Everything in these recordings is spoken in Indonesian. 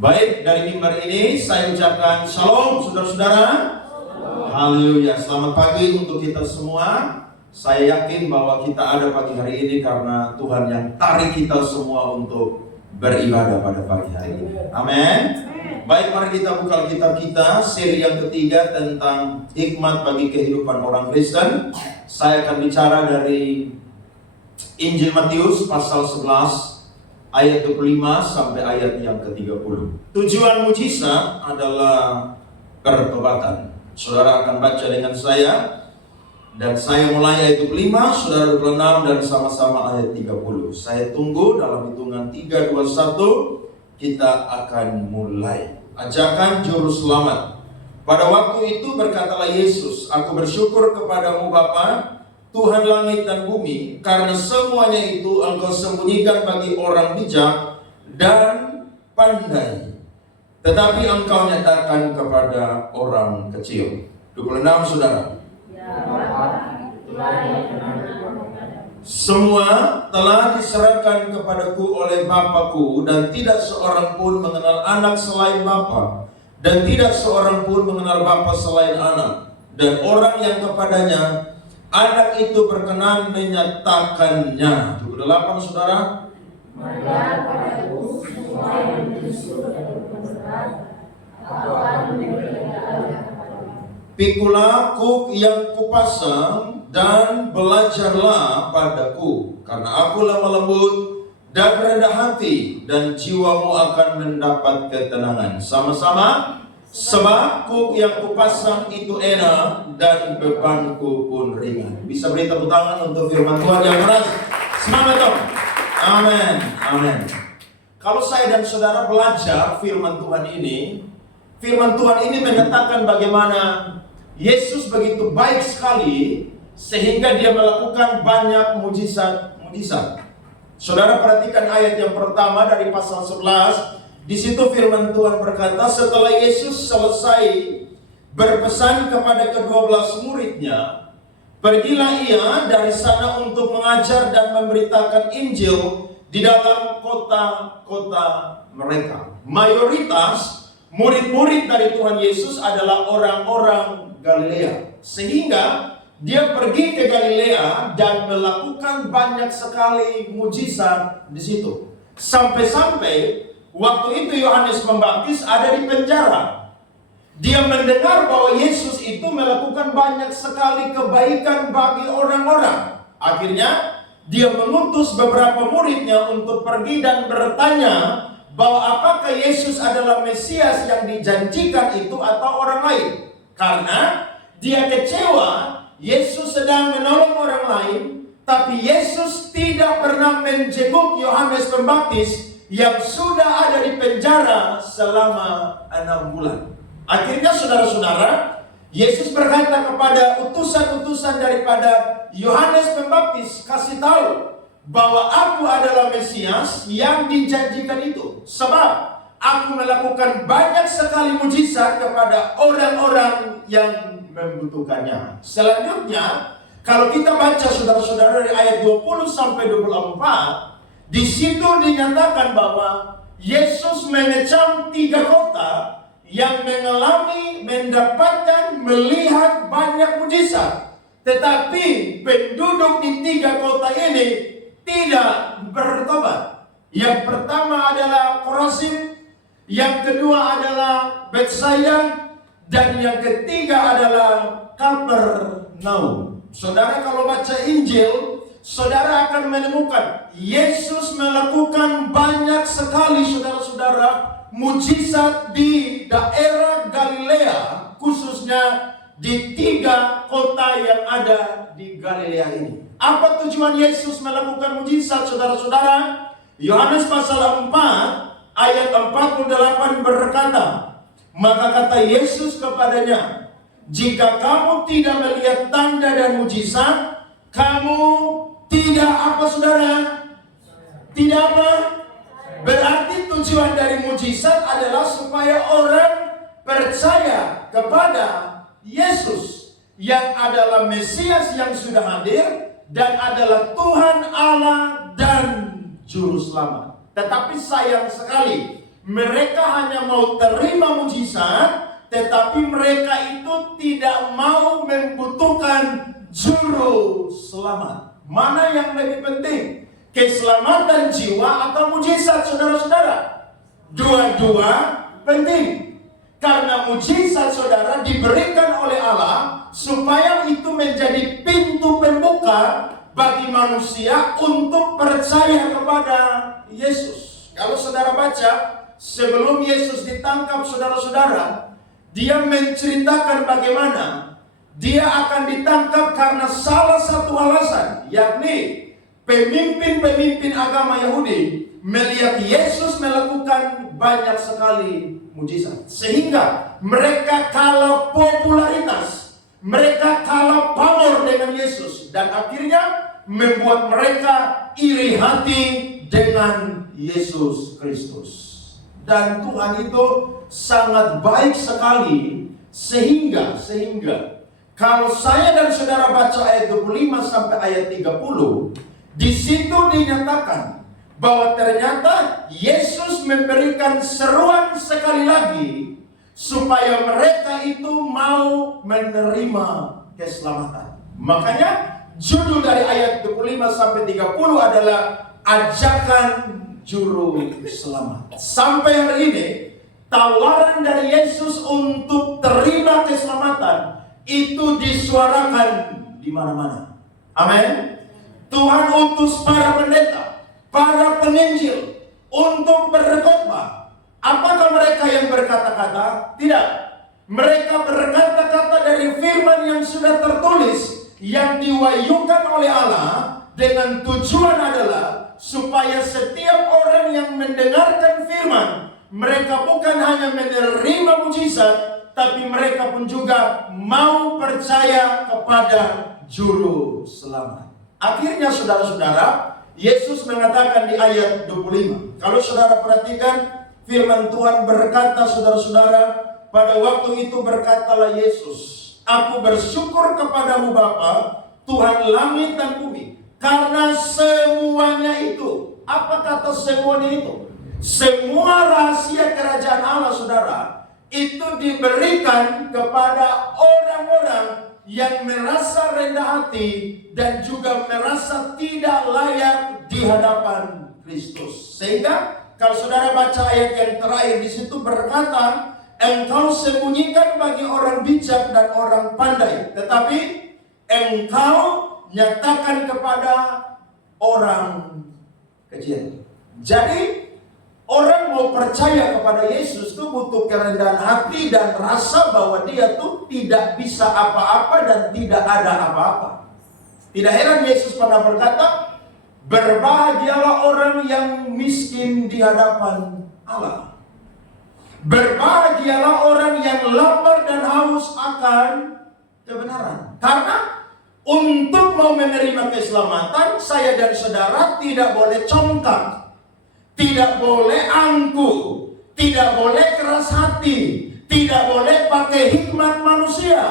Baik, dari mimbar ini saya ucapkan shalom saudara-saudara. Haleluya, selamat pagi untuk kita semua. Saya yakin bahwa kita ada pagi hari ini karena Tuhan yang tarik kita semua untuk beribadah pada pagi hari ini. Amin. Baik, mari kita buka Alkitab kita, seri yang ketiga tentang hikmat bagi kehidupan orang Kristen. Saya akan bicara dari Injil Matius pasal 11 ayat 25 sampai ayat yang ke-30. Tujuan mujizat adalah pertobatan. Saudara akan baca dengan saya, dan saya mulai ayat 25, saudara 26, dan sama-sama ayat 30. Saya tunggu dalam hitungan 3, 2, 1, kita akan mulai. Ajakan juru selamat. Pada waktu itu berkatalah Yesus, "Aku bersyukur kepadamu Bapa, Tuhan langit dan bumi, karena semuanya itu Engkau sembunyikan bagi orang bijak dan pandai, tetapi Engkau nyatakan kepada orang kecil." 26, saudara. Semua telah diserahkan kepadaku oleh Bapakku, dan tidak seorang pun mengenal anak selain Bapa, dan tidak seorang pun mengenal Bapa selain anak, dan orang yang kepadanya anak itu berkenan menyatakannya. 28, saudara. Pikulah kuk yang kupasang dan belajarlah padaku, karena aku lemah lembut dan rendah hati, dan jiwamu akan mendapat ketenangan. Sama-sama. Sebab kuk yang kupasang itu enak dan bebanku pun ringan. Bisa beri tepuk tangan untuk firman Tuhan yang keras. Semangat dong. Amin. Amin. Kalau saya dan saudara belajar firman Tuhan ini menyatakan bagaimana Yesus begitu baik sekali sehingga dia melakukan banyak mujizat. Saudara perhatikan ayat yang pertama dari pasal 11. Di situ firman Tuhan berkata, setelah Yesus selesai berpesan kepada ke-12 muridnya, pergilah ia dari sana untuk mengajar dan memberitakan Injil di dalam kota-kota mereka. Mayoritas murid-murid dari Tuhan Yesus adalah orang-orang Galilea, sehingga dia pergi ke Galilea dan melakukan banyak sekali mujizat di situ. Sampai-sampai waktu itu Yohanes Pembaptis ada di penjara. Dia mendengar bahwa Yesus itu melakukan banyak sekali kebaikan bagi orang-orang. Akhirnya dia mengutus beberapa muridnya untuk pergi dan bertanya bahwa apakah Yesus adalah Mesias yang dijanjikan itu atau orang lain. Karena dia kecewa Yesus sedang menolong orang lain, tapi Yesus tidak pernah menjenguk Yohanes Pembaptis yang sudah ada di penjara selama 6 bulan. Akhirnya saudara-saudara, Yesus berkata kepada utusan-utusan daripada Yohanes Pembaptis, kasih tahu bahwa aku adalah Mesias yang dijanjikan itu. Sebab aku melakukan banyak sekali mujizat kepada orang-orang yang membutuhkannya. Selanjutnya, kalau kita baca saudara-saudara dari ayat 20 sampai 24, di situ dinyatakan bahwa Yesus mengecam 3 kota yang mengalami, mendapatkan, melihat banyak mujizat. Tetapi penduduk di 3 kota ini tidak bertobat. Yang pertama adalah Korazim, yang kedua adalah Betsaida, dan yang ketiga adalah Kapernaum. Saudara kalau baca Injil, saudara akan menemukan Yesus melakukan banyak sekali saudara-saudara mujizat di daerah Galilea, khususnya di 3 kota yang ada di Galilea ini. Apa tujuan Yesus melakukan mujizat saudara-saudara? Yohanes pasal 4 ayat 48 berkata, maka kata Yesus kepadanya, jika kamu tidak melihat tanda dan mujizat, kamu tidak apa saudara? Tidak apa? Berarti tujuan dari mujizat adalah supaya orang percaya kepada Yesus yang adalah Mesias yang sudah hadir dan adalah Tuhan Allah dan Juru Selamat. Tetapi sayang sekali, Mereka hanya mau terima mujizat, tetapi mereka itu tidak mau membutuhkan juru selamat. Mana yang lebih penting? Keselamatan jiwa atau mujizat, saudara-saudara? Dua-dua penting. Karena mujizat, saudara, diberikan oleh Allah supaya itu menjadi pintu pembuka bagi manusia untuk percaya kepada Yesus. Kalau saudara baca, sebelum Yesus ditangkap, saudara-saudara, dia menceritakan bagaimana dia akan ditangkap karena salah satu alasan, yakni pemimpin-pemimpin agama Yahudi melihat Yesus melakukan banyak sekali mujizat, sehingga mereka kalah popularitas, mereka kalah pamor dengan Yesus, dan akhirnya membuat mereka iri hati dengan Yesus Kristus. Dan Tuhan itu sangat baik sekali, sehingga kalau saya dan saudara baca ayat 25 sampai ayat 30, di situ dinyatakan bahwa ternyata Yesus memberikan seruan sekali lagi supaya mereka itu mau menerima keselamatan. Makanya judul dari ayat 25 sampai 30 adalah ajakan juru selamat. Sampai hari ini tawaran dari Yesus untuk terima keselamatan itu disuarakan di mana-mana. Amin. Tuhan utus para pendeta, para penginjil untuk berkhotbah. Apakah mereka yang berkata-kata? Tidak. Mereka berkata-kata dari firman yang sudah tertulis, yang diwahyukan oleh Allah, dengan tujuan adalah supaya setiap orang yang mendengarkan firman, mereka bukan hanya menerima mujizat, tapi mereka pun juga mau percaya kepada juru selamat. Akhirnya saudara-saudara, Yesus mengatakan di ayat 25. Kalau saudara perhatikan, firman Tuhan berkata, saudara-saudara, pada waktu itu berkatalah Yesus, aku bersyukur kepadamu Bapa, Tuhan langit dan bumi, karena semuanya itu. Apa kata semuanya itu? Semua rahasia kerajaan Allah, saudara, itu diberikan kepada orang-orang yang merasa rendah hati dan juga merasa tidak layak di hadapan Kristus. Sehingga kalau saudara baca ayat yang terakhir di situ berkata, engkau sembunyikan bagi orang bijak dan orang pandai, tetapi engkau nyatakan kepada orang kecil. Jadi orang mau percaya kepada Yesus itu butuh kerendahan hati dan rasa bahwa dia tuh tidak bisa apa-apa dan tidak ada apa-apa. Tidak heran Yesus pernah berkata, berbahagialah orang yang miskin di hadapan Allah. Berbahagialah orang yang lapar dan haus akan kebenaran. Karena untuk mau menerima keselamatan, saya dan saudara tidak boleh congkak, tidak boleh angkuh, tidak boleh keras hati, tidak boleh pakai hikmat manusia.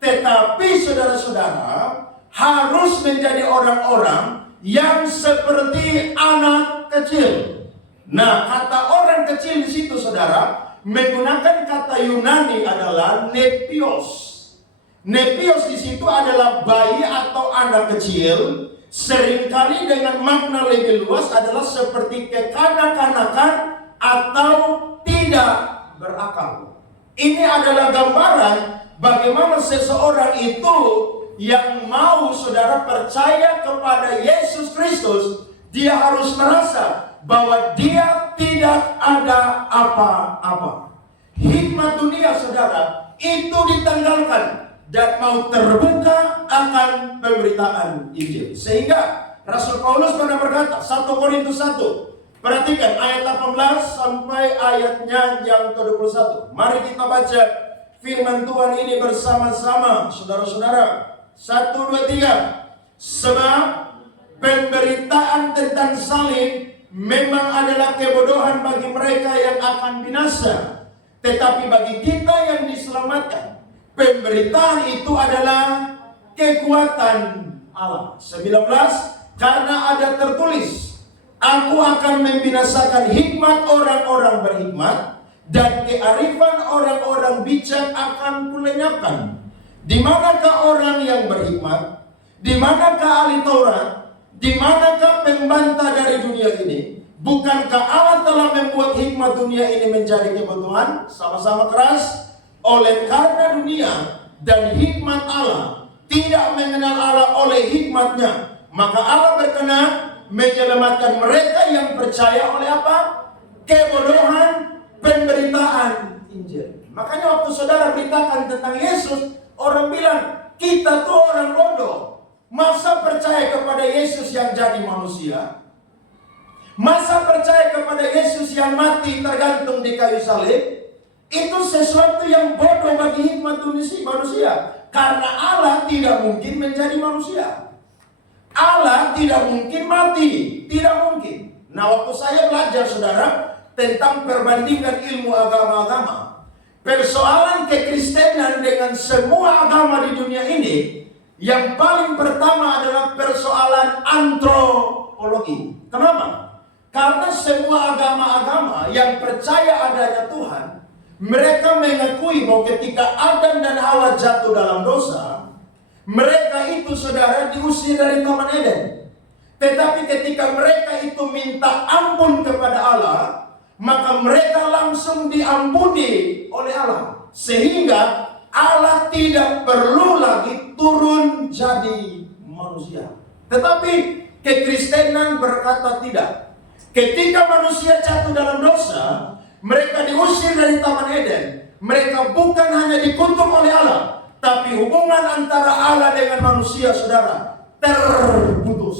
Tetapi saudara-saudara harus menjadi orang-orang yang seperti anak kecil. Nah, kata orang kecil di situ, saudara, menggunakan kata Yunani adalah nepios. Nepios di situ adalah bayi atau anak kecil. Seringkali dengan makna lebih luas adalah seperti kekanak-kanakan atau tidak berakal. Ini adalah gambaran bagaimana seseorang itu yang mau saudara percaya kepada Yesus Kristus, dia harus merasa bahwa dia tidak ada apa-apa. Hikmat dunia, saudara, itu ditanggalkan dan mau terbuka akan pemberitaan Injil. Sehingga Rasul Paulus pernah berkata, 1 Korintus 1, perhatikan ayat 18 sampai ayatnya yang ke-21. Mari kita baca firman Tuhan ini bersama-sama, saudara-saudara. 1, 2, 3. Sebab pemberitaan tentang salib memang adalah kebodohan bagi mereka yang akan binasa, tetapi bagi kita yang diselamatkan, pemberitaan itu adalah kekuatan Allah. 19. Karena ada tertulis, Aku akan membinasakan hikmat orang-orang berhikmat, dan kearifan orang-orang bijak akan kulenyapkan. Di manakah orang yang berhikmat? Di manakah ahli Taurat? Di manakah pembantah dari dunia ini? Bukankah Allah telah membuat hikmat dunia ini menjadi kebutuhan? Sama-sama keras. Oleh karena dunia dan hikmat Allah tidak mengenal Allah oleh hikmatnya, maka Allah berkenan menyelamatkan mereka yang percaya oleh apa? Kebodohan pemberitaan Injil. Makanya waktu saudara beritakan tentang Yesus, orang bilang, kita tuh orang bodoh. Masa percaya kepada Yesus yang jadi manusia? Masa percaya kepada Yesus yang mati tergantung di kayu salib? Itu sesuatu yang bodoh bagi hikmat manusia. Karena Allah tidak mungkin menjadi manusia. Allah tidak mungkin mati, tidak mungkin. Nah, waktu saya belajar saudara tentang perbandingan ilmu agama-agama, persoalan kekristenan dengan semua agama di dunia ini, yang paling pertama adalah persoalan antropologi. Kenapa? Karena semua agama-agama yang percaya adanya Tuhan, mereka mengakui bahwa ketika Adam dan Hawa jatuh dalam dosa, mereka itu saudara diusir dari Taman Eden. Tetapi ketika mereka itu minta ampun kepada Allah, maka mereka langsung diampuni oleh Allah. Sehingga Allah tidak perlu lagi turun jadi manusia. Tetapi kekristenan berkata tidak. Ketika manusia jatuh dalam dosa, mereka diusir dari Taman Eden. Mereka bukan hanya dikutuk oleh Allah, tapi hubungan antara Allah dengan manusia, saudara, terputus.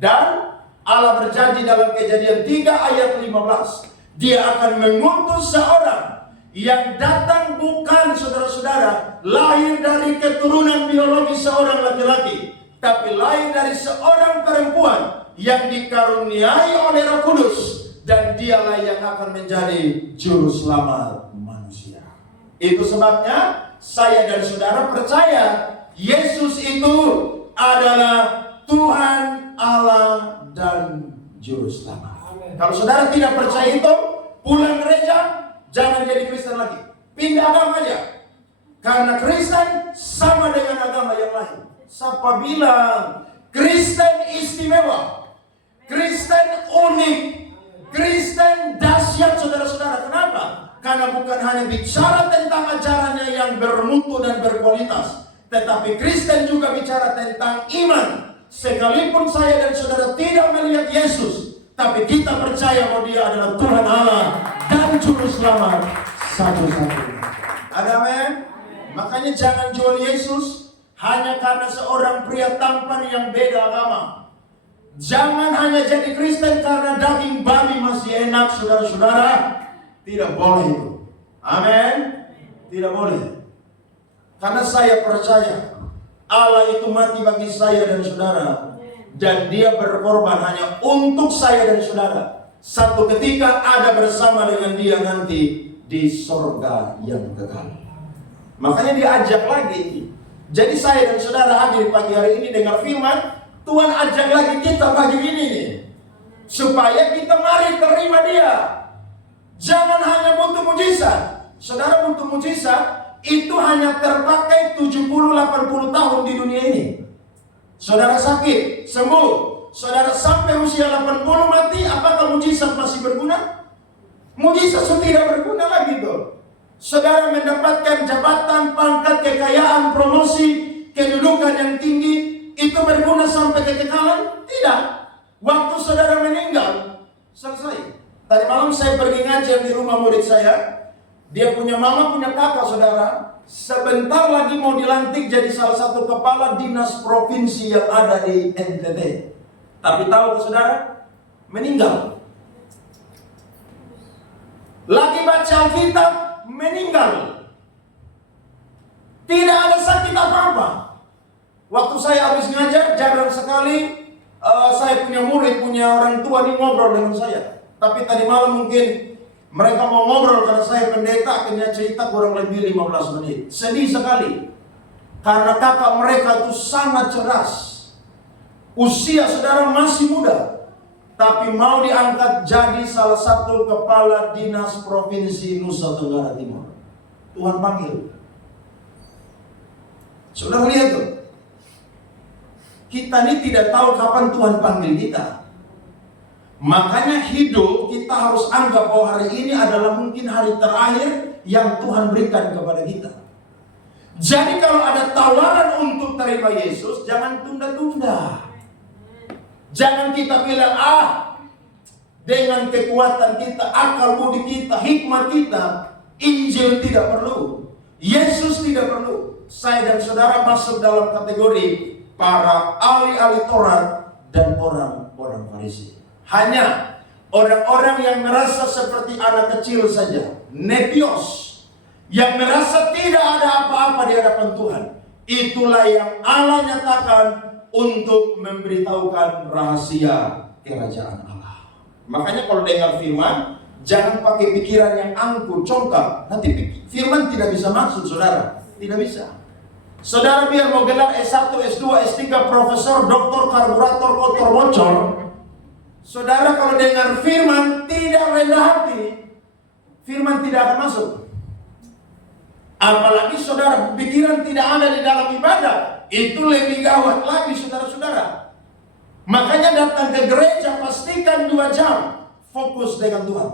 Dan Allah berjanji dalam Kejadian 3 ayat 15, Dia akan mengutus seorang yang datang bukan, saudara-saudara, lahir dari keturunan biologis seorang laki-laki, tapi lahir dari seorang perempuan yang dikaruniai oleh Roh Kudus, dan dialah yang akan menjadi juru selamat manusia. Itu sebabnya saya dan saudara percaya Yesus itu adalah Tuhan, Allah, dan Juru Selamat. Kalau saudara tidak percaya itu, pulang gereja, jangan jadi Kristen lagi. Pindah agama aja. Karena Kristen sama dengan agama yang lain. Siapa bilang Kristen istimewa, Kristen unik, Kristen dahsyat, saudara-saudara. Kenapa? Karena bukan hanya bicara tentang ajarannya yang bermutu dan berkualitas, tetapi Kristen juga bicara tentang iman. Sekalipun saya dan saudara tidak melihat Yesus, tapi kita percaya bahwa Dia adalah Tuhan Allah dan Juru Selamat satu-satunya. Ada amin? Makanya jangan jual Yesus hanya karena seorang pria tampan yang beda agama. Jangan hanya jadi Kristen karena daging babi masih enak, saudara-saudara. Tidak boleh itu. Amin. Tidak boleh. Karena saya percaya Allah itu mati bagi saya dan saudara, dan Dia berkorban hanya untuk saya dan saudara. Satu ketika ada bersama dengan Dia nanti di sorga yang kekal. Makanya diajak lagi. Jadi saya dan saudara hadir pagi hari ini dengar firman, Tuhan ajak lagi kita pagi ini nih, supaya kita mari terima Dia. Jangan hanya butuh mujizat. Saudara, butuh mujizat itu hanya terpakai 70-80 tahun di dunia ini. Saudara sakit, sembuh. Saudara sampai usia 80 mati, apakah mujizat masih berguna? Mujizat sudah tidak berguna lagi tuh. Saudara mendapatkan jabatan, pangkat, kekayaan, promosi, kedudukan yang tinggi, itu berguna sampai kekekalan? Tidak. Waktu saudara meninggal, selesai. Tadi malam saya pergi ngajar di rumah murid saya. Dia punya mama, punya kakak, saudara. Sebentar lagi mau dilantik jadi salah satu kepala dinas provinsi yang ada di NTT. Tapi tahu saudara? Meninggal. Lagi baca Alkitab, meninggal. Tidak ada sakit apa-apa. Waktu saya habis ngajar, jarang sekali saya punya murid, punya orang tua di ngobrol dengan saya. Tapi tadi malam mungkin mereka mau ngobrol karena saya pendeta, akhirnya cerita kurang lebih 15 menit. Sedih sekali. Karena kakak mereka itu sangat cerdas. Usia saudara masih muda. tapi mau diangkat jadi salah satu kepala dinas provinsi Nusa Tenggara Timur. Tuhan panggil. Saudara lihat tuh. Kita ini tidak tahu kapan Tuhan panggil kita. Makanya hidup kita harus anggap bahwa hari ini adalah mungkin hari terakhir yang Tuhan berikan kepada kita. Jadi kalau ada tawaran untuk terima Yesus, jangan tunda-tunda. Jangan kita bilang, dengan kekuatan kita, akal budi kita, hikmat kita, Injil tidak perlu, Yesus tidak perlu. Saya dan saudara masuk dalam kategori para ahli-ahli Taurat dan orang-orang Farisi. Hanya orang-orang yang merasa seperti anak kecil saja, nepios, yang merasa tidak ada apa-apa di hadapan Tuhan. Itulah yang Allah nyatakan untuk memberitahukan rahasia kerajaan Allah. Makanya kalau dengar firman, jangan pakai pikiran yang angkuh, congkak. Nanti firman tidak bisa maksud saudara. Tidak bisa. Saudara biar mau gelar S1, S2, S3, profesor, doktor, karburator, kotor, bocor, saudara kalau dengar firman tidak rendah hati, firman tidak akan masuk. Apalagi saudara pikiran tidak ada di dalam ibadah, itu lebih gawat lagi saudara-saudara. Makanya datang ke gereja pastikan 2 jam fokus dengan Tuhan,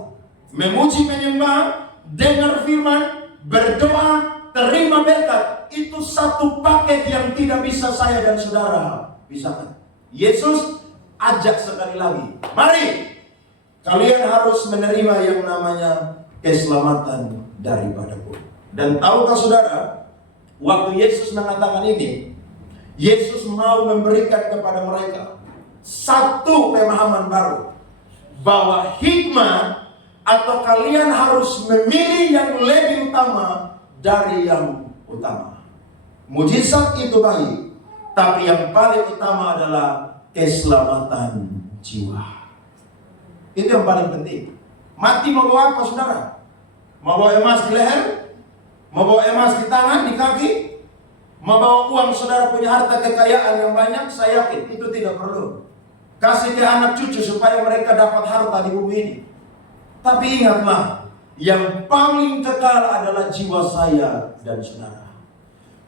memuji, menyembah, dengar firman, berdoa, terima berkat. Itu satu paket yang tidak bisa saya dan saudara pisahkan. Yesus ajak sekali lagi, mari kalian harus menerima yang namanya keselamatan daripadaku. Dan tahukah saudara, waktu Yesus mengatakan ini, Yesus mau memberikan kepada mereka satu pemahaman baru, bahwa hikmat atau kalian harus memilih yang lebih utama dari yang utama. Mujizat itu baik, tapi yang paling utama adalah keselamatan jiwa. Itu yang paling penting. Mati mau bawa apa saudara? Mau bawa emas di leher? Mau bawa emas di tangan, di kaki? Mau bawa uang saudara punya harta kekayaan yang banyak? Saya yakin itu tidak perlu. Kasih ke anak cucu supaya mereka dapat harta di bumi ini. Tapi ingatlah, yang paling kekal adalah jiwa saya dan saudara.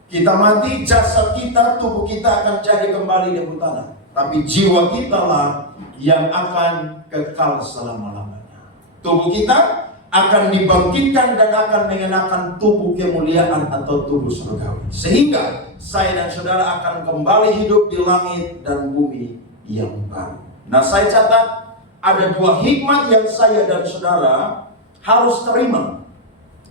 Kita mati, jasad kita, tubuh kita akan jadi kembali di tanah. Tapi jiwa kita lah yang akan kekal selama-lamanya. Tubuh kita akan dibangkitkan dan akan mengenakan tubuh kemuliaan atau tubuh surgawi. Sehingga saya dan saudara akan kembali hidup di langit dan bumi yang baru. Nah, saya catat ada 2 hikmat yang saya dan saudara harus terima.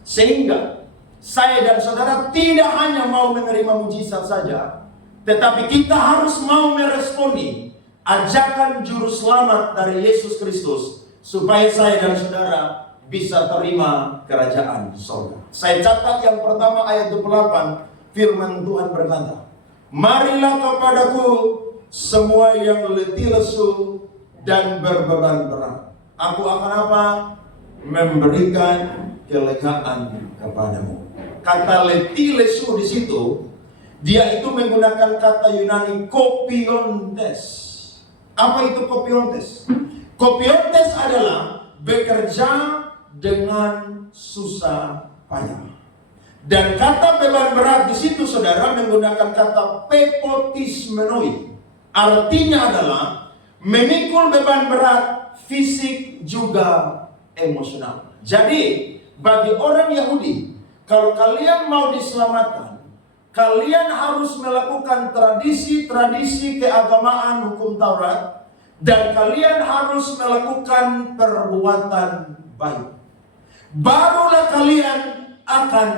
Sehingga saya dan saudara tidak hanya mau menerima mujizat saja, tetapi kita harus mau meresponi ajakan juru selamat dari Yesus Kristus, supaya saya dan saudara bisa terima kerajaan surga. Saya catat yang pertama ayat 28, firman Tuhan berkata, marilah kepadaku semua yang letih lesu dan berbeban berat. Aku akan apa? Memberikan kelegaan kepadamu. Kata letih lesu di situ, dia itu menggunakan kata Yunani kopiontes. Apa itu kopiontes? Kopiontes adalah bekerja dengan susah payah. Dan kata beban berat di situ saudara menggunakan kata pepotismenoi. Artinya adalah memikul beban berat fisik juga emosional. Jadi bagi orang Yahudi, kalau kalian mau diselamatkan, kalian harus melakukan tradisi-tradisi keagamaan hukum Taurat, dan kalian harus melakukan perbuatan baik. Barulah kalian akan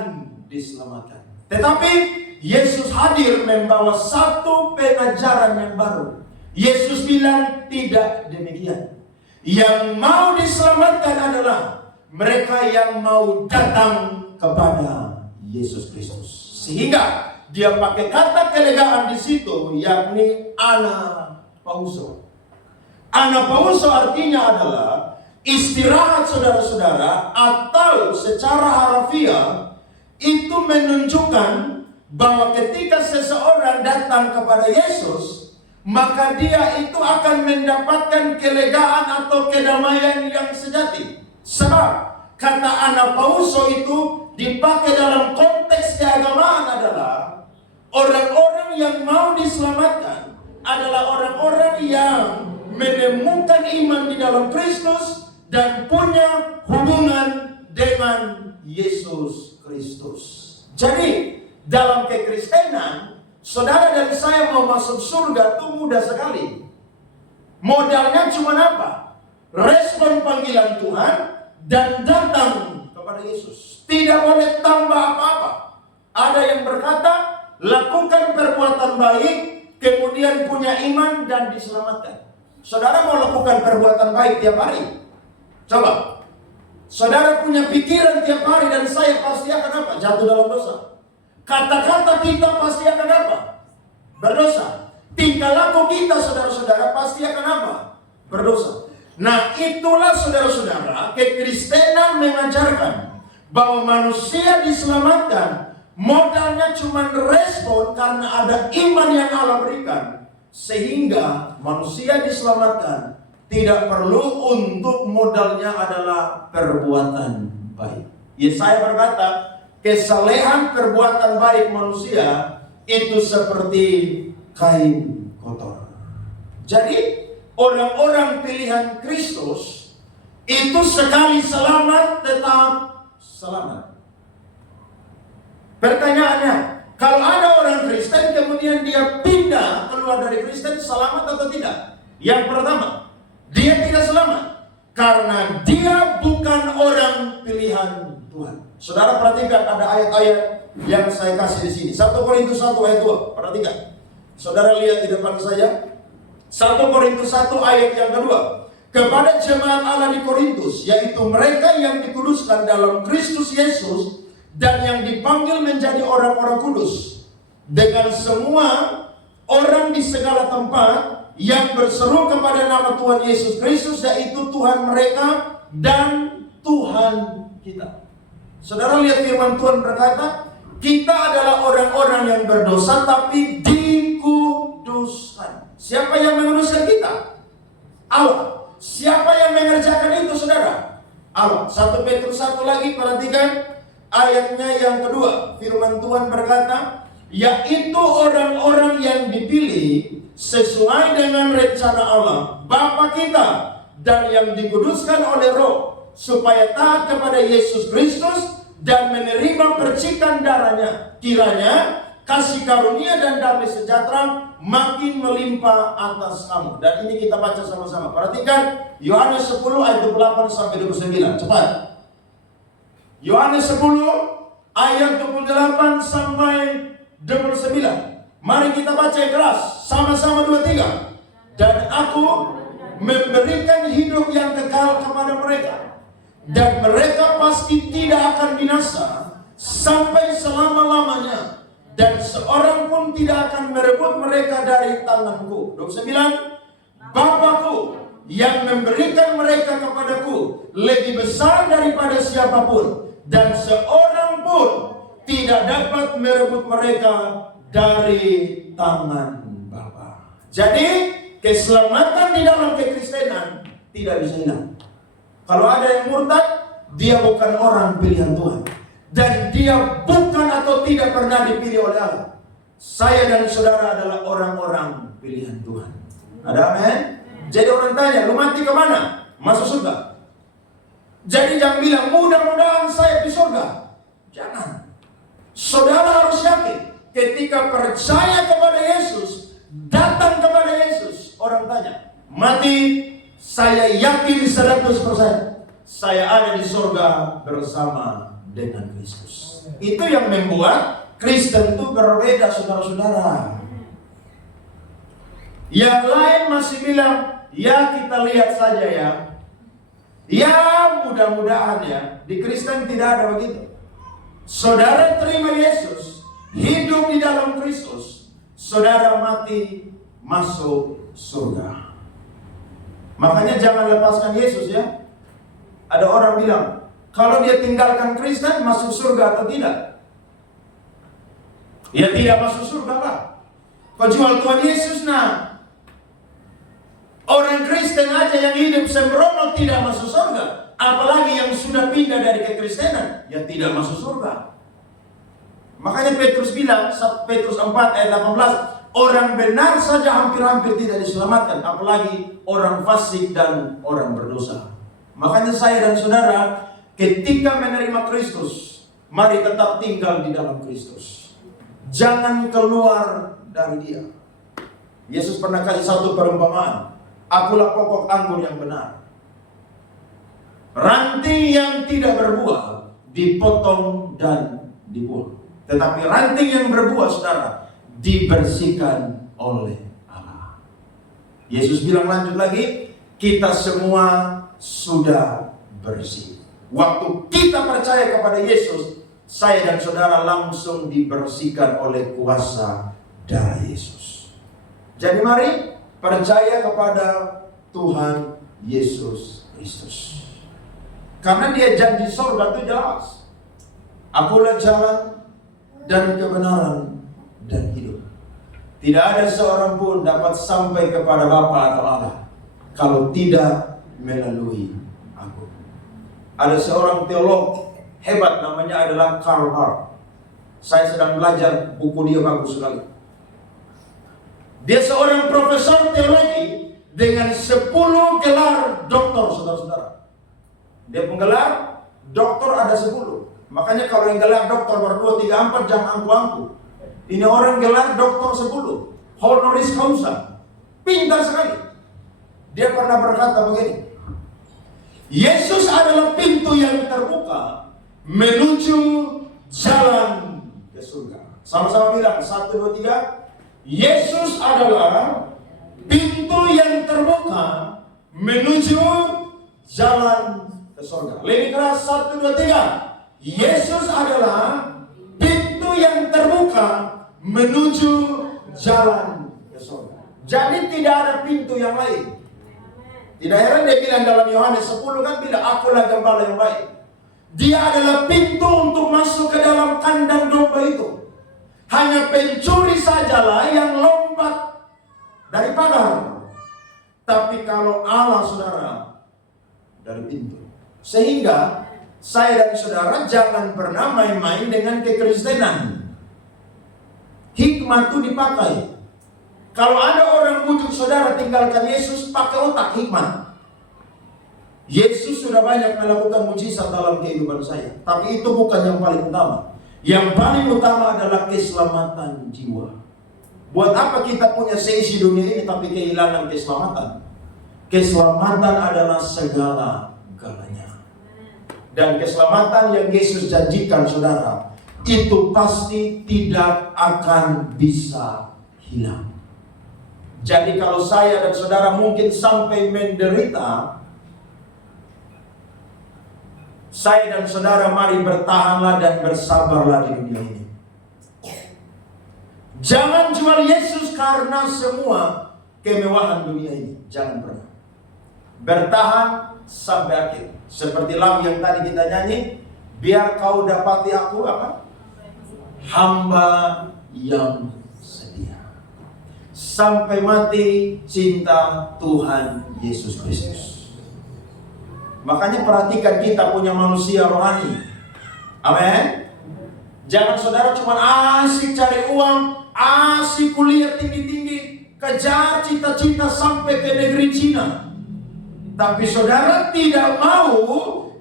diselamatkan. Tetapi Yesus hadir membawa satu pengajaran yang baru. Yesus bilang tidak demikian. Yang mau diselamatkan adalah mereka yang mau datang kepada Yesus Kristus. Sehingga dia pakai kata kelegaan di situ, yakni anapauso. Anapauso artinya adalah istirahat saudara-saudara, atau secara harafiah itu menunjukkan bahwa ketika seseorang datang kepada Yesus, maka dia itu akan mendapatkan kelegaan atau kedamaian yang sejati. Sebab kata anapauso itu dipakai dalam konteks keagamaan adalah orang-orang yang mau diselamatkan adalah orang-orang yang menemukan iman di dalam Kristus dan punya hubungan dengan Yesus Kristus. Jadi dalam kekristenan, saudara dan saya mau masuk surga itu mudah sekali. Modalnya cuma apa? Respon panggilan Tuhan dan datang kepada Yesus. Tidak boleh tambah apa-apa. Ada yang berkata, lakukan perbuatan baik, kemudian punya iman dan diselamatkan. Saudara mau lakukan perbuatan baik tiap hari? Coba. Saudara punya pikiran tiap hari dan saya pasti akan apa? Jatuh dalam dosa. Kata-kata kita pasti akan apa? Berdosa. Tingkah laku kita saudara-saudara pasti akan apa? Berdosa. Nah itulah saudara-saudara, kekristenan mengajarkan bahwa manusia diselamatkan modalnya cuma respon karena ada iman yang Allah berikan. Sehingga manusia diselamatkan tidak perlu untuk modalnya adalah perbuatan baik. Yesaya berkata, kesalehan perbuatan baik manusia itu seperti kain kotor. Jadi orang-orang pilihan Kristus itu sekali selamat tetap selamat. Pertanyaannya, kalau ada orang Kristen kemudian dia pindah keluar dari Kristen, selamat atau tidak? Yang pertama, dia tidak selamat karena dia bukan orang pilihan Tuhan. Saudara perhatikan ada ayat-ayat yang saya kasih di sini. 1 Korintus 1 ayat 2. Perhatikan. Saudara lihat di depan saya. 1 Korintus 1 ayat yang kedua. Kepada jemaat Allah di Korintus, yaitu mereka yang dikuduskan dalam Kristus Yesus dan yang dipanggil menjadi orang-orang kudus, dengan semua orang di segala tempat yang berseru kepada nama Tuhan Yesus Kristus, yaitu Tuhan mereka dan Tuhan kita. Saudara lihat firman Tuhan berkata, kita adalah orang-orang yang berdosa tapi dikuduskan. Siapa yang menguduskan kita? Allah. Siapa yang mengerjakan itu saudara? Allah. 1 Petrus 1 lagi, perhatikan ayatnya yang kedua. Firman Tuhan berkata, yaitu orang-orang yang dipilih sesuai dengan rencana Allah Bapa kita dan yang dikuduskan oleh Roh, supaya taat kepada Yesus Kristus dan menerima percikan darahnya. Kiranya kasih karunia dan damai sejahtera makin melimpah atas kamu. Dan ini kita baca sama-sama. Perhatikan Yohanes 10 ayat 28 sampai 29. Cepat. Yohanes 10 ayat 28 sampai 29. Mari kita baca yang keras. Sama-sama 2-3. Dan aku memberikan hidup yang kekal kepada mereka, dan mereka pasti tidak akan binasa sampai selama-lamanya, dan seorang pun tidak akan merebut mereka dari tanganku. 29. Bapakku yang memberikan mereka kepadaku lebih besar daripada siapapun, dan seorang pun tidak dapat merebut mereka dari tangan Bapa. Jadi keselamatan di dalam kekristenan tidak bisa hilang. Kalau ada yang murtad, dia bukan orang pilihan Tuhan, dan dia bukan atau tidak pernah dipilih oleh Allah. Saya dan saudara adalah orang-orang pilihan Tuhan. Ada amin? Jadi orang tanya, lu mati kemana? Masuk surga. Jadi jangan bilang, mudah-mudahan saya di surga. Jangan. Saudara harus yakin, ketika percaya kepada Yesus, datang kepada Yesus, orang tanya, mati, saya yakin 100% saya ada di surga bersama dengan Kristus. Itu yang membuat Kristen itu berbeda, saudara-saudara. Yang lain masih bilang, ya kita lihat saja ya. Ya mudah-mudahan ya. Di Kristen tidak ada begitu. Saudara terima Yesus, hidup di dalam Kristus, saudara mati masuk surga. Makanya jangan lepaskan Yesus ya. Ada orang bilang, kalau dia tinggalkan Kristen masuk surga atau tidak? Ya tidak masuk surga lah. Kau jual Tuhan Yesus nah. Orang Kristen aja yang hidup sembrono tidak masuk surga. Apalagi yang sudah pindah dari kekristenan, yang tidak masuk surga. Makanya Petrus bilang, Petrus 4 ayat 18, orang benar saja hampir-hampir tidak diselamatkan, apalagi orang fasik dan orang berdosa. Makanya saya dan saudara, ketika menerima Kristus, mari tetap tinggal di dalam Kristus. Jangan keluar dari Dia. Yesus pernah kasih satu perumpamaan. Akulah pokok anggur yang benar. Ranting yang tidak berbuah dipotong dan dibuang. Tetapi ranting yang berbuah, saudara, dibersihkan oleh Allah. Yesus bilang lanjut lagi, kita semua sudah bersih. Waktu kita percaya kepada Yesus, saya dan saudara langsung dibersihkan oleh kuasa darah Yesus. Jadi mari percaya kepada Tuhan Yesus Kristus. Karena Dia janji surga itu jelas. Akulah jalan dan kebenaran dan hidup. Tidak ada seorang pun dapat sampai kepada Bapa atau Allah kalau tidak melalui aku. Ada seorang teolog hebat, namanya adalah Karl Barth. Saya sedang belajar buku dia, bagus sekali. Dia seorang profesor teologi dengan 10 gelar doktor, saudara-saudara. Dia penggelar doktor ada 10. Makanya kalau yang gelar doktor berdua, 3, 4 jangan angku-angku. Ini orang gelar doktor 10, honoris causa. Pintar sekali. Dia pernah berkata begini, Yesus adalah pintu yang terbuka menuju jalan ke surga. Sama-sama bilang, 1, 2, 3. Yesus adalah pintu yang terbuka menuju jalan ke surga. Lebih keras, 1, 2, 3. Yesus adalah pintu yang terbuka menuju jalan ke surga. Jadi tidak ada pintu yang lain. Tidak heran dia bilang dalam Yohanes 10 kan bilang, akulah gembala yang baik. Dia adalah pintu untuk masuk ke dalam kandang domba itu. Hanya pencuri sajalah yang lompat dari pagar. Tapi kalau Allah, saudara, dari pintu. Sehingga saya dan saudara jangan pernah main-main dengan kekristenan. Hikmat itu dipakai. Kalau ada orang bujuk saudara tinggalkan Yesus, pakai otak hikmat. Yesus sudah banyak melakukan mujizat dalam kehidupan saya, tapi itu bukan yang paling utama. Yang paling utama adalah keselamatan jiwa. Buat apa kita punya seisi dunia ini tapi kehilangan keselamatan? Keselamatan adalah segala-galanya. Dan keselamatan yang Yesus janjikan, saudara, itu pasti tidak akan bisa hilang. Jadi kalau saya dan saudara mungkin sampai menderita, saya dan saudara mari bertahanlah dan bersabarlah di dunia ini. Jangan jual Yesus karena semua kemewahan dunia ini. Jangan pernah. Bertahan sampai akhir. Seperti lagu yang tadi kita nyanyi, biar kau dapati aku apa? Hamba yang setia. Sampai mati cinta Tuhan Yesus Kristus. Makanya perhatikan kita punya manusia rohani. Amin. Jangan saudara cuma asik cari uang, asik kuliah tinggi-tinggi, kejar cita-cita sampai ke negeri Cina. Tapi saudara tidak mau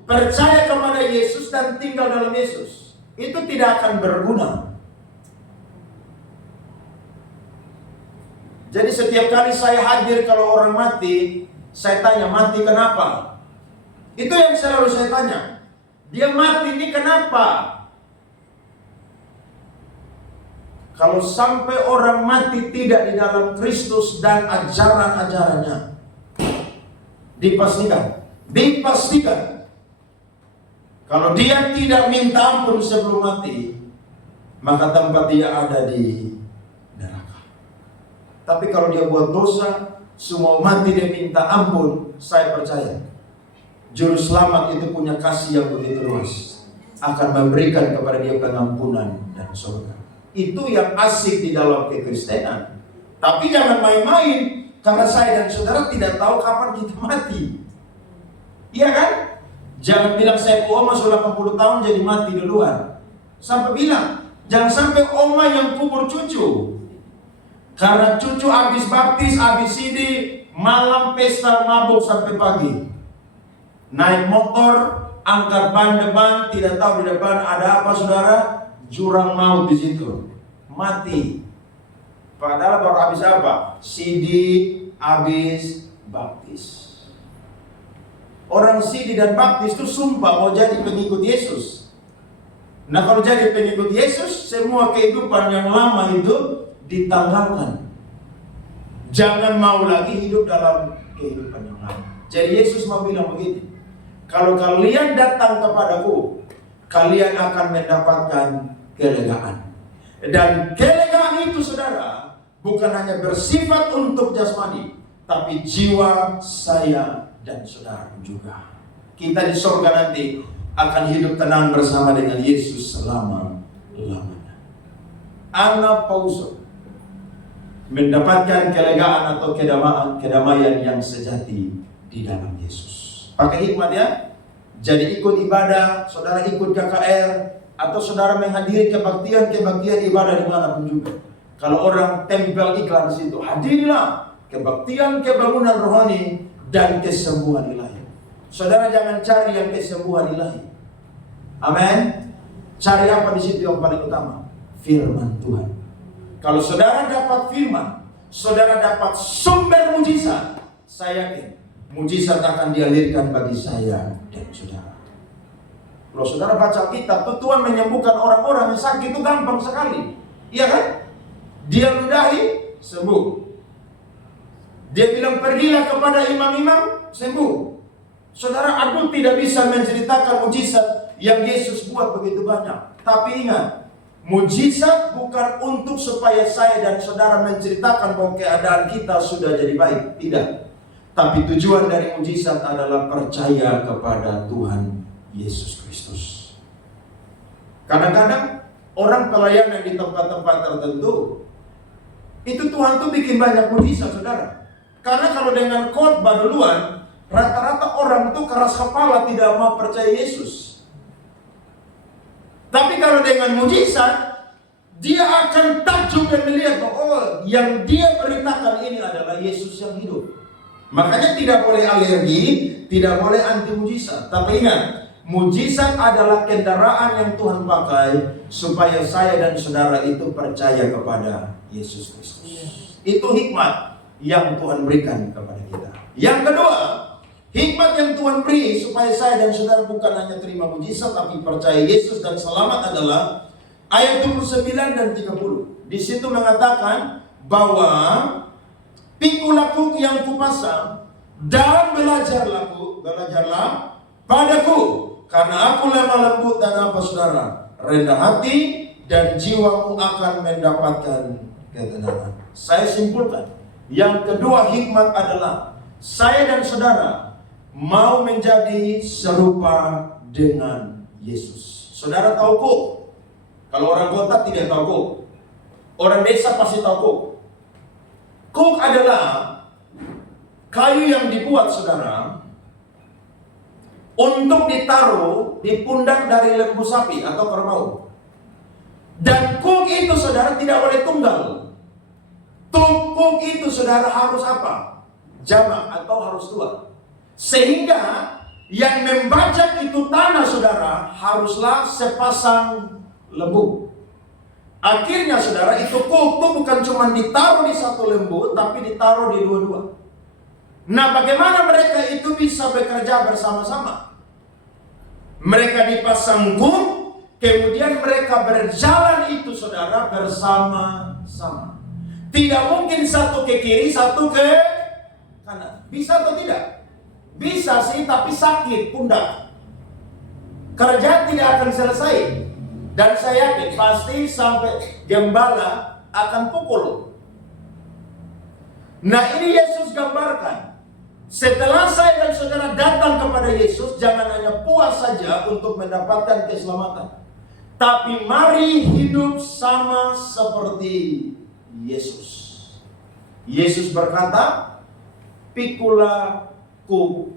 percaya kepada Yesus dan tinggal dalam Yesus. Itu tidak akan berguna. Jadi setiap kali saya hadir kalau orang mati, saya tanya, mati kenapa? Itu yang selalu saya tanya. Dia mati ini kenapa? Kalau sampai orang mati tidak di dalam Kristus dan ajaran-ajarannya, dipastikan. Kalau dia tidak minta ampun sebelum mati, maka tempat dia ada di neraka. Tapi kalau dia buat dosa, semua mati dia minta ampun, saya percaya Juru Selamat itu punya kasih yang begitu luas, akan memberikan kepada dia pengampunan dan surga. Itu yang asik di dalam kekristenan. Tapi jangan main-main. Karena saya dan saudara tidak tahu kapan kita mati. Iya kan? Jangan bilang saya oma sudah 80 tahun jadi mati duluan. Sampai bilang, jangan sampai oma yang kubur cucu. Karena cucu habis baptis, habis sidi, malam pesta mabuk sampai pagi. Naik motor, angkat ban depan, tidak tahu di depan ada apa saudara, jurang maut di situ, mati. Padahal baru habis apa? Sidi, habis baptis. Orang sidi dan baptis itu sumpah mau jadi pengikut Yesus. Nah kalau jadi pengikut Yesus, semua kehidupan yang lama itu ditanggalkan. Jangan mau lagi hidup dalam kehidupan yang lama. Jadi Yesus mau bilang begini, kalau kalian datang kepadaku, kalian akan mendapatkan kelegaan. Dan kelegaan itu saudara, bukan hanya bersifat untuk jasmani, tapi jiwa saya dan saudara juga. Kita di surga nanti akan hidup tenang bersama dengan Yesus selama-lamanya. Anak Pausot mendapatkan kelegaan atau kedamaian yang sejati di dalam Yesus. Pakai hikmat ya. Jadi ikut ibadah, saudara ikut KKR, atau saudara menghadiri kebaktian ibadah dimanapun juga. Kalau orang tempel iklan di situ, hadirlah kebaktian kebangunan rohani dan kesembuhan ilahi. Saudara jangan cari yang kesembuhan ilahi. Amin. Cari apa di situ yang paling utama? Firman Tuhan. Kalau saudara dapat firman, saudara dapat sumber mujizat, saya yakin mujizat akan dialirkan bagi saya dan saudara. Kalau saudara baca kitab, Tuhan menyembuhkan orang-orang yang sakit itu gampang sekali. Iya kan? Dia ludahi, sembuh. Dia bilang pergilah kepada imam-imam, sembuh. Saudara, aku tidak bisa menceritakan mujizat yang Yesus buat begitu banyak. Tapi ingat, mujizat bukan untuk supaya saya dan saudara menceritakan bahwa keadaan kita sudah jadi baik. Tidak. Tapi tujuan dari mujizat adalah percaya kepada Tuhan Yesus Kristus. Kadang-kadang orang pelayanan di tempat-tempat tertentu, itu Tuhan tuh bikin banyak mujizat saudara. Karena kalau dengan khotbah duluan, rata-rata orang itu keras kepala tidak mau percaya Yesus. Tapi kalau dengan mujizat, dia akan takjub dan melihat bahwa oh, yang dia beritakan ini adalah Yesus yang hidup. Makanya tidak boleh alergi, tidak boleh anti mujizat. Tapi ingat, mujizat adalah kendaraan yang Tuhan pakai supaya saya dan saudara itu percaya kepada Yesus Kristus. Itu hikmat yang Tuhan berikan kepada kita. Yang kedua, hikmat yang Tuhan beri supaya saya dan saudara bukan hanya terima mujizat tapi percaya Yesus dan selamat adalah ayat 29 dan 30. Di situ mengatakan bahwa pikulah yang kupasang dan belajarlah padaku, karena aku lemah lembut dan apa saudara, rendah hati, dan jiwamu akan mendapatkan ketenangan. Saya simpulkan, yang kedua hikmat adalah saya dan saudara mau menjadi serupa dengan Yesus. Saudara tahu kok? Kalau orang kota tidak tahu kok. Orang desa pasti tahu kok. Kok adalah kayu yang dibuat saudara untuk ditaruh di pundak dari lembu sapi atau kerbau. Dan kok itu saudara tidak boleh tunggal. Kok itu saudara harus apa? Jamak atau harus dua. Sehingga yang membajak itu tanah saudara haruslah sepasang lembu. Akhirnya saudara itu kok itu bukan cuma ditaruh di satu lembu, tapi ditaruh di dua-dua. Nah bagaimana mereka itu bisa bekerja bersama-sama? Mereka dipasang kuk, kemudian mereka berjalan itu saudara bersama-sama. Tidak mungkin satu ke kiri, satu ke kanan. Bisa atau tidak? Bisa sih, tapi sakit pundak. Kerja tidak akan selesai. Dan saya yakin pasti sampai gembala akan pukul. Nah ini Yesus gambarkan. Setelah saya dan saudara datang kepada Yesus, jangan hanya puas saja untuk mendapatkan keselamatan. Tapi mari hidup sama seperti Yesus. Yesus berkata, pikulaku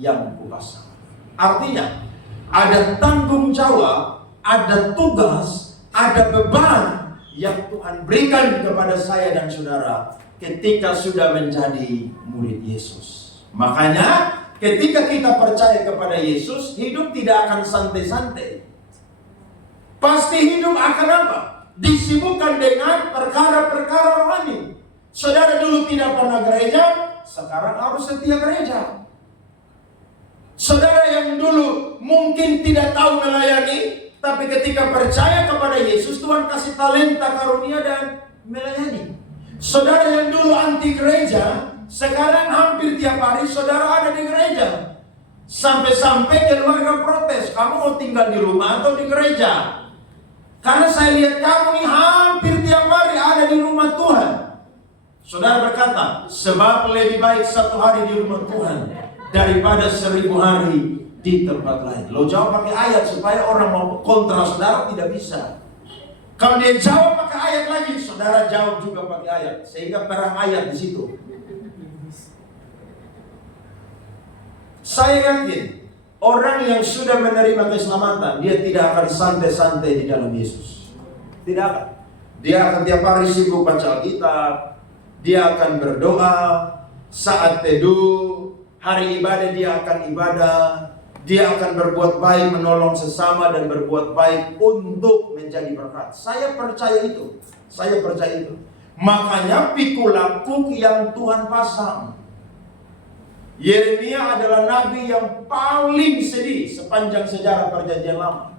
yang kupasang. Artinya, ada tanggung jawab, ada tugas, ada beban yang Tuhan berikan kepada saya dan saudara ketika sudah menjadi murid Yesus. Makanya, ketika kita percaya kepada Yesus, hidup tidak akan santai-santai. Pasti hidup akan apa? Disibukkan dengan perkara-perkara rohani. Saudara dulu tidak pernah gereja, sekarang harus setia gereja. Saudara yang dulu mungkin tidak tahu melayani, tapi ketika percaya kepada Yesus, Tuhan kasih talenta, karunia, dan melayani. Saudara yang dulu anti gereja, sekarang hampir tiap hari saudara ada di gereja. Sampai-sampai keluarga protes, kamu mau tinggal di rumah atau di gereja? Karena saya lihat kamu ini hampir tiap hari ada di rumah Tuhan. Saudara berkata, sebab lebih baik 1 hari di rumah Tuhan daripada 1000 hari di tempat lain. Lo jawab pakai ayat supaya orang mau kontra saudara tidak bisa. Kalau dia jawab pakai ayat lagi, saudara jawab juga pakai ayat, sehingga perang ayat di situ. Saya yakin orang yang sudah menerima keselamatan, dia tidak akan santai-santai di dalam Yesus. Tidak akan. Dia akan tiap hari sibuk baca Alkitab, dia akan berdoa, saat teduh, hari ibadah dia akan ibadah, dia akan berbuat baik, menolong sesama, dan berbuat baik untuk menjadi berkat. Saya percaya itu. Saya percaya itu. Makanya pikulaku yang Tuhan pasang. Yeremia adalah nabi yang paling sedih sepanjang sejarah Perjanjian Lama.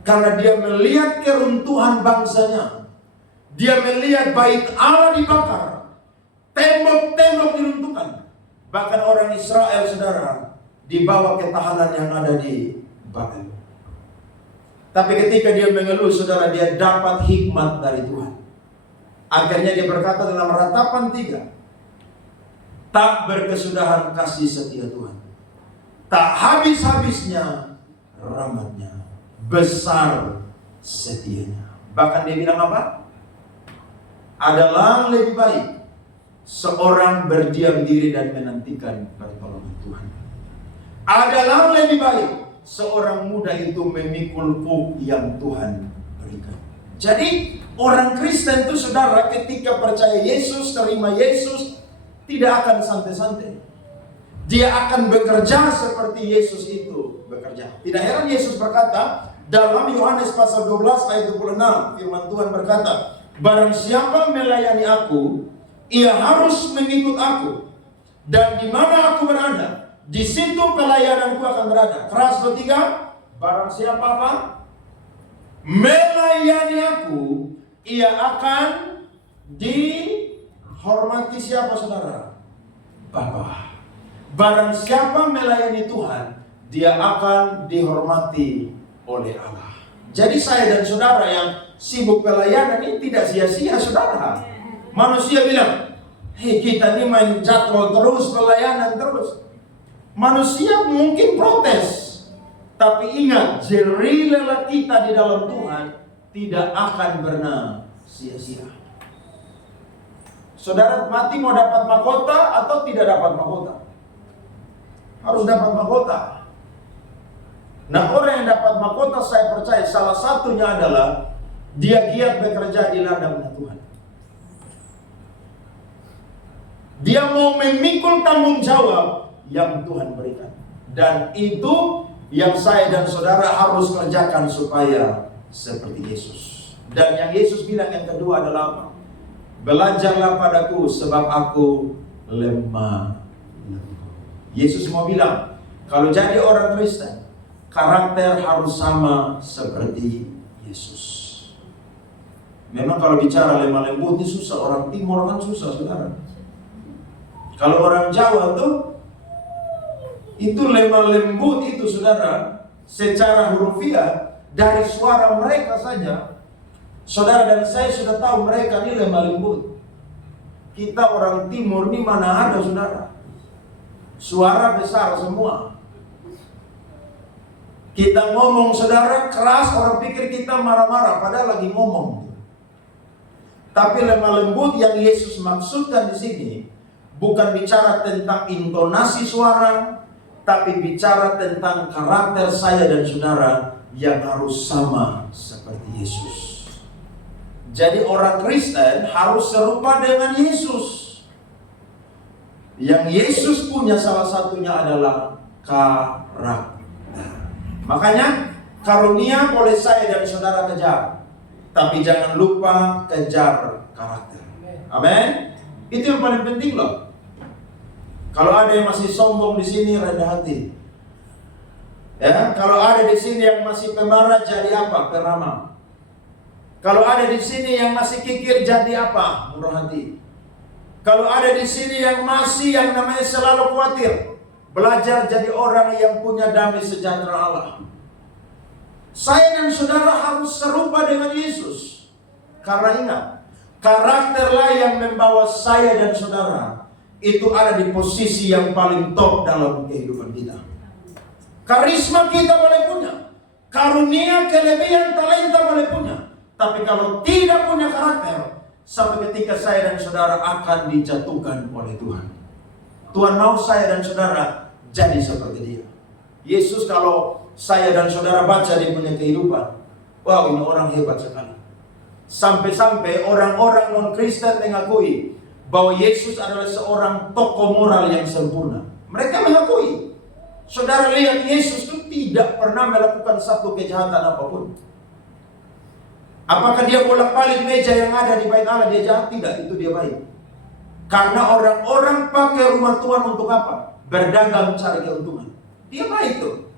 Karena dia melihat keruntuhan bangsanya. Dia melihat bait Allah dibakar. Tembok-tembok diruntuhkan. Bahkan orang Israel, saudara, dibawa ke tahanan yang ada di Babel. Tapi ketika dia mengeluh, saudara, dia dapat hikmat dari Tuhan. Akhirnya dia berkata dalam Ratapan 3, tak berkesudahan kasih setia Tuhan, tak habis-habisnya rahmatnya, besar setianya. Bahkan dia bilang apa? Adalah lebih baik seorang berdiam diri dan menantikan pertolongan Tuhan. Adalah lebih baik seorang muda itu memikul kuk yang Tuhan berikan. Jadi orang Kristen itu, saudara, ketika percaya Yesus, terima Yesus, tidak akan santai-santai. Dia akan bekerja seperti Yesus itu bekerja. Tidak heran Yesus berkata dalam Yohanes pasal 12 ayat 26, firman Tuhan berkata, barang siapa melayani aku, ia harus mengikut aku. Dan di mana aku berada, di situ pelayananku akan berada. Keras ketiga, barang siapa apa? Melayani aku, ia akan dihormati siapa, saudara? Bapa. Barang siapa melayani Tuhan, dia akan dihormati oleh Allah. Jadi saya dan saudara yang sibuk pelayanan ini tidak sia-sia, saudara. Manusia bilang, hei, kita ini main jadwal terus, pelayanan terus. Manusia mungkin protes, tapi ingat, jerih lelah kita di dalam Tuhan tidak akan pernah sia-sia. Saudara mati mau dapat mahkota atau tidak dapat mahkota? Harus dapat mahkota. Nah, orang yang dapat mahkota, saya percaya salah satunya adalah dia giat bekerja di ladangnya Tuhan. Dia mau memikul tanggung jawab yang Tuhan berikan. Dan itu yang saya dan saudara harus kerjakan supaya seperti Yesus. Dan yang Yesus bilang yang kedua adalah apa? Belajarlah padaku sebab aku lemah. Yesus mau bilang, kalau jadi orang Kristen, karakter harus sama seperti Yesus. Memang kalau bicara lemah lembut ini susah. Orang Timur kan susah, saudara. Kalau orang Jawa tuh, itu lemah lembut itu, saudara, secara hurufiah, dari suara mereka saja, saudara dan saya sudah tahu mereka ini lemah lembut. Kita orang Timur ini mana ada, saudara, suara besar semua. Kita ngomong, saudara, keras, orang pikir kita marah-marah, padahal lagi ngomong. Tapi lemah lembut yang Yesus maksudkan di sini bukan bicara tentang intonasi suara, tapi bicara tentang karakter saya dan saudara yang harus sama seperti Yesus. Jadi orang Kristen harus serupa dengan Yesus. Yang Yesus punya salah satunya adalah karakter. Makanya karunia boleh saya dan saudara kejar, tapi jangan lupa kejar karakter. Amin. Itu yang paling penting loh. Kalau ada yang masih sombong di sini, rendah hati. Ya, kalau ada di sini yang masih pemarah, jadi apa? Peramah. Kalau ada di sini yang masih kikir, jadi apa? Murah hati. Kalau ada di sini yang masih yang namanya selalu khawatir, belajar jadi orang yang punya damai sejahtera Allah. Saya dan saudara harus serupa dengan Yesus. Karena ingat, karakterlah yang membawa saya dan saudara itu ada di posisi yang paling top dalam kehidupan kita. Karisma kita boleh punya, karunia, kelebihan, talenta boleh punya, tapi kalau tidak punya karakter, satu ketika saya dan saudara akan dijatuhkan oleh Tuhan. Tuhan mau saya dan saudara jadi seperti dia. Yesus kalau saya dan saudara baca dia punya kehidupan, wow, ini orang hebat sekali. Sampai-sampai orang-orang non-Kristen mengakui bahwa Yesus adalah seorang tokoh moral yang sempurna. Mereka mengakui. Saudara lihat, Yesus itu tidak pernah melakukan satu kejahatan apapun. Apakah dia bolak-balik meja yang ada di bait Allah dia jahat? Tidak, itu dia baik. Karena orang-orang pakai rumah Tuhan untuk apa? Berdagang cari keuntungan. Dia baik tuh.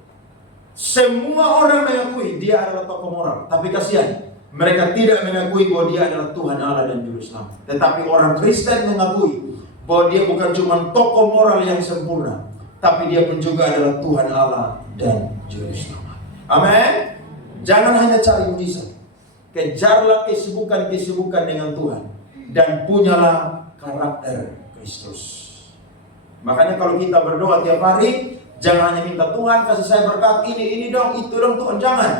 Semua orang mengakui dia adalah tokoh moral. Tapi kasihan, mereka tidak mengakui bahwa dia adalah Tuhan Allah dan Juru Selamat. Tetapi orang Kristen mengakui bahwa dia bukan cuma tokoh moral yang sempurna, tapi dia pun juga adalah Tuhan Allah dan Juru Selamat. Amin. Jangan hanya cari mujizat. Kejarlah kesibukan-kesibukan dengan Tuhan. Dan punyalah karakter Kristus. Makanya kalau kita berdoa tiap hari, jangan hanya minta Tuhan kasih saya berkat ini dong, itu dong Tuhan. Jangan.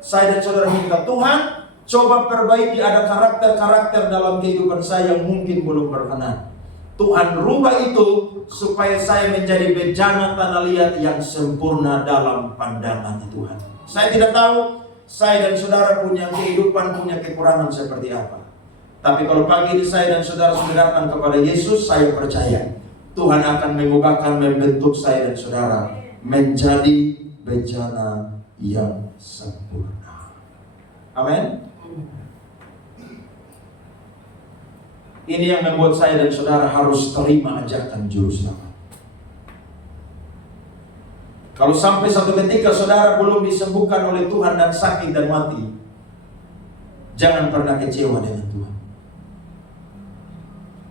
Saya dan saudara minta Tuhan, coba perbaiki ada karakter-karakter dalam kehidupan saya yang mungkin belum berkenan. Tuhan rubah itu supaya saya menjadi bejana tanah liat yang sempurna dalam pandangan Tuhan. Saya tidak tahu saya dan saudara punya kehidupan, punya kekurangan seperti apa. Tapi kalau pagi ini saya dan saudara sudah datang kepada Yesus, saya percaya Tuhan akan mengubahkan, membentuk saya dan saudara menjadi bejana yang sempurna. Amin. Ini yang membuat saya dan saudara harus terima ajakan Juru Selamat. Kalau sampai satu ketika saudara belum disembuhkan oleh Tuhan dan sakit dan mati, jangan pernah kecewa dengan Tuhan.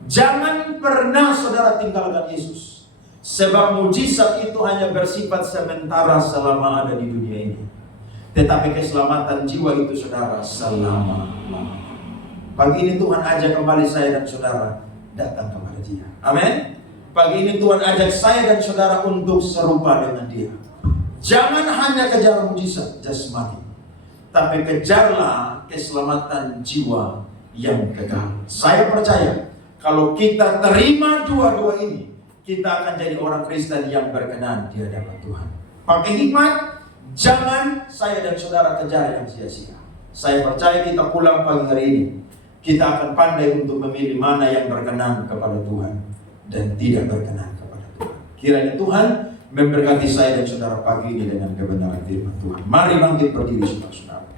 Jangan pernah saudara tinggalkan Yesus. Sebab mujizat itu hanya bersifat sementara selama ada di dunia ini. Tetapi keselamatan jiwa itu saudara selama-lamanya. Pagi ini Tuhan ajak kembali saya dan saudara datang kepada Dia. Amin. Pagi ini Tuhan ajak saya dan saudara untuk serupa dengan Dia. Jangan hanya kejar mujizat jasmani, tapi kejarlah keselamatan jiwa yang kekal. Saya percaya kalau kita terima dua-dua ini, kita akan jadi orang Kristen yang berkenan di hadapan Tuhan. Pakai hikmat, jangan saya dan saudara kejar yang sia-sia. Saya percaya kita pulang pagi hari ini, kita akan pandai untuk memilih mana yang berkenan kepada Tuhan dan tidak berkenan kepada Tuhan. Kiranya Tuhan memberkati saya dan saudara pagi ini dengan kebenaran firman Tuhan. Mari bangkit berdiri saudara-saudara.